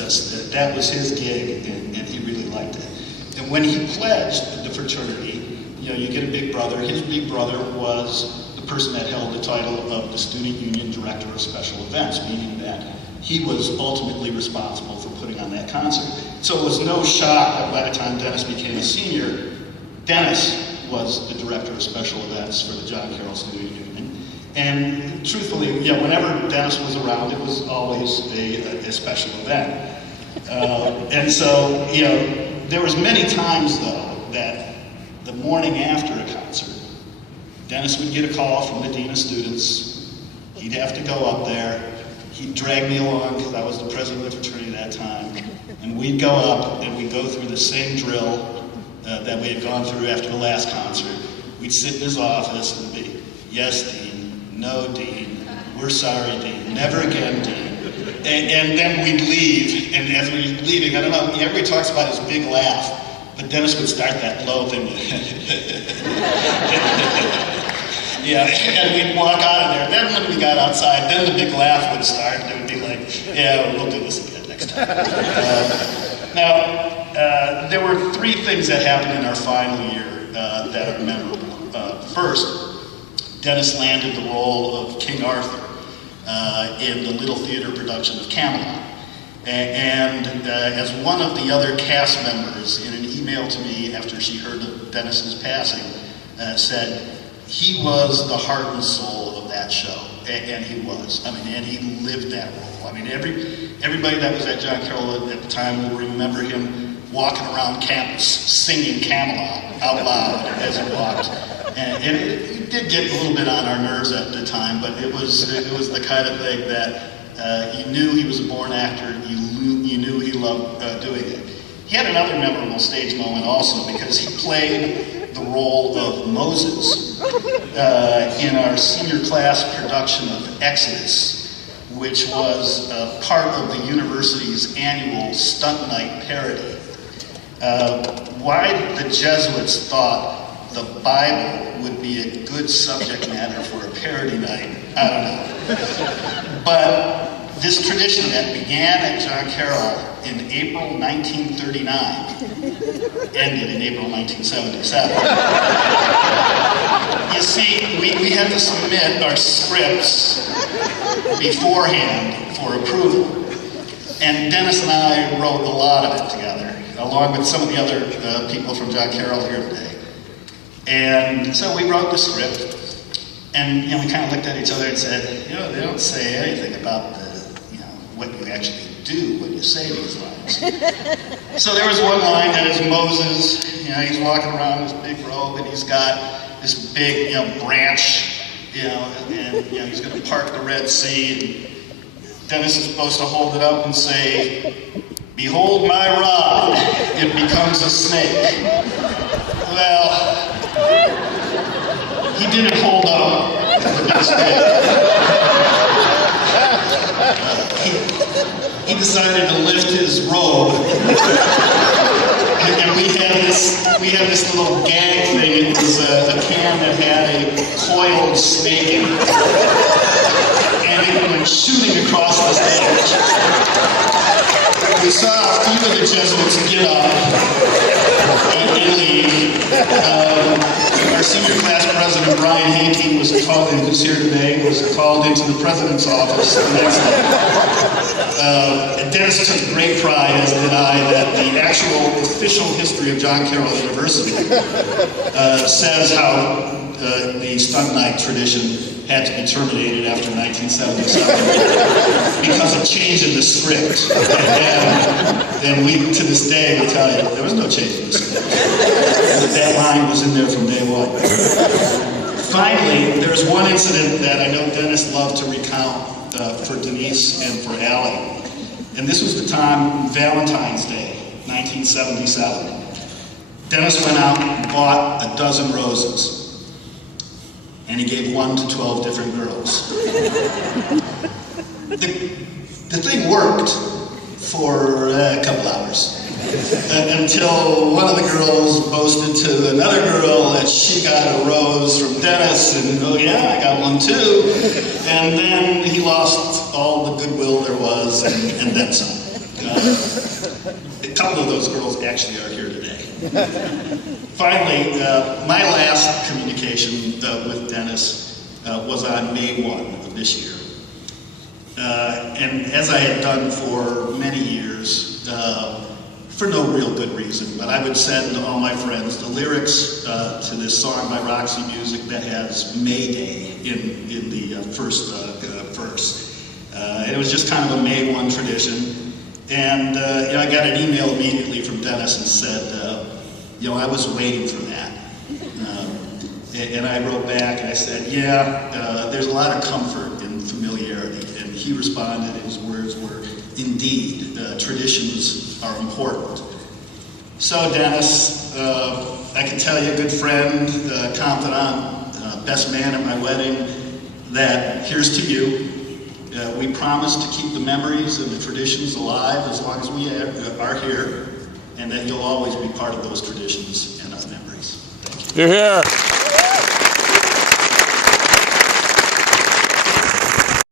just, that was his gig, and he really liked it. And when he pledged the fraternity, you know, you get a big brother. His big brother was the person that held the title of the Student Union Director of Special Events, meaning that he was ultimately responsible for putting on that concert. So it was no shock that by the time Dennis became a senior, Dennis was the Director of Special Events for the John Carroll Student Union. And truthfully, yeah, whenever Dennis was around, it was always a special event. And so, you know, there was many times, though, that the morning after a concert, Dennis would get a call from the Dean of Students. He'd have to go up there. He'd drag me along because I was the president of the fraternity at that time. And we'd go up and we'd go through the same drill that we had gone through after the last concert. We'd sit in his office and be, yes, Dean, no, Dean, we're sorry, Dean, never again, Dean. And then we'd leave, and as we were leaving, I don't know, everybody talks about his big laugh, but Dennis would start that low thing. Yeah, and we'd walk out of there. Then when we got outside, then the big laugh would start, and it would be like, yeah, we'll do this again next time. There were three things that happened in our final year that are memorable. First, Dennis landed the role of King Arthur in the Little Theater production of Camelot. And as one of the other cast members, in an email to me after she heard of Dennis's passing, said, he was the heart and soul of that show, and he was. I mean, and he lived that role. I mean, everybody that was at John Carroll at the time will remember him walking around campus singing Camelot out loud as he walked. And it did get a little bit on our nerves at the time, but it was the kind of thing that you knew he was a born actor. You knew he loved doing it. He had another memorable stage moment also because he played the role of Moses in our senior class production of Exodus, which was part of the university's annual stunt night parody. Why the Jesuits thought the Bible would be a good subject matter for a parody night, I don't know. But this tradition that began at John Carroll in April 1939 ended in April 1977. You see, we had to submit our scripts beforehand for approval. And Dennis and I wrote a lot of it together, along with some of the other people from John Carroll here today. And so we wrote the script, and we kind of looked at each other and said, they don't say anything about what you actually do when you say these lines. So there was one line that is Moses, he's walking around in his big robe, and he's got this big, branch, and he's going to part the Red Sea, and Dennis is supposed to hold it up and say, behold my rod, it becomes a snake. Well, he didn't hold up the next day. He decided to lift his robe, and we had this little gag thing. It was a can that had a coiled snake in it, and it went shooting across the stage. We saw a few of the Jesuits get up and leave. Our senior class president, Brian Hankey, who's here today, was called into the president's office the next day. And Dennis took great pride, as did I, that the actual official history of John Carroll University says how the stunt night tradition had to be terminated after 1977 because of change in the script. And we, to this day, will tell you, there was no change in the script. That line was in there from day one. Finally, there's one incident that I know Dennis loved to recount for Denise and for Allie. And this was the time, Valentine's Day, 1977. Dennis went out and bought a dozen roses. And he gave 1 to 12 different girls. The thing worked for a couple hours. Until one of the girls boasted to another girl that she got a rose from Dennis, and oh yeah, I got one too. And then he lost all the goodwill there was, and then some. A couple of those girls actually are here today. Finally, my last communication with Dennis was on May 1 of this year. And as I had done for many years, for no real good reason, but I would send all my friends the lyrics to this song by Roxy Music that has May Day in the first verse. And it was just kind of a May 1 tradition. And I got an email immediately from Dennis and said, I was waiting for that. And I wrote back and I said, there's a lot of comfort in familiarity. And he responded, his words were, indeed, traditions are important. So Dennis, I can tell you, a good friend, confidant, best man at my wedding, that here's to you. We promise to keep the memories and the traditions alive as long as we are here, and that you'll always be part of those traditions and our memories. Thank you. You're here.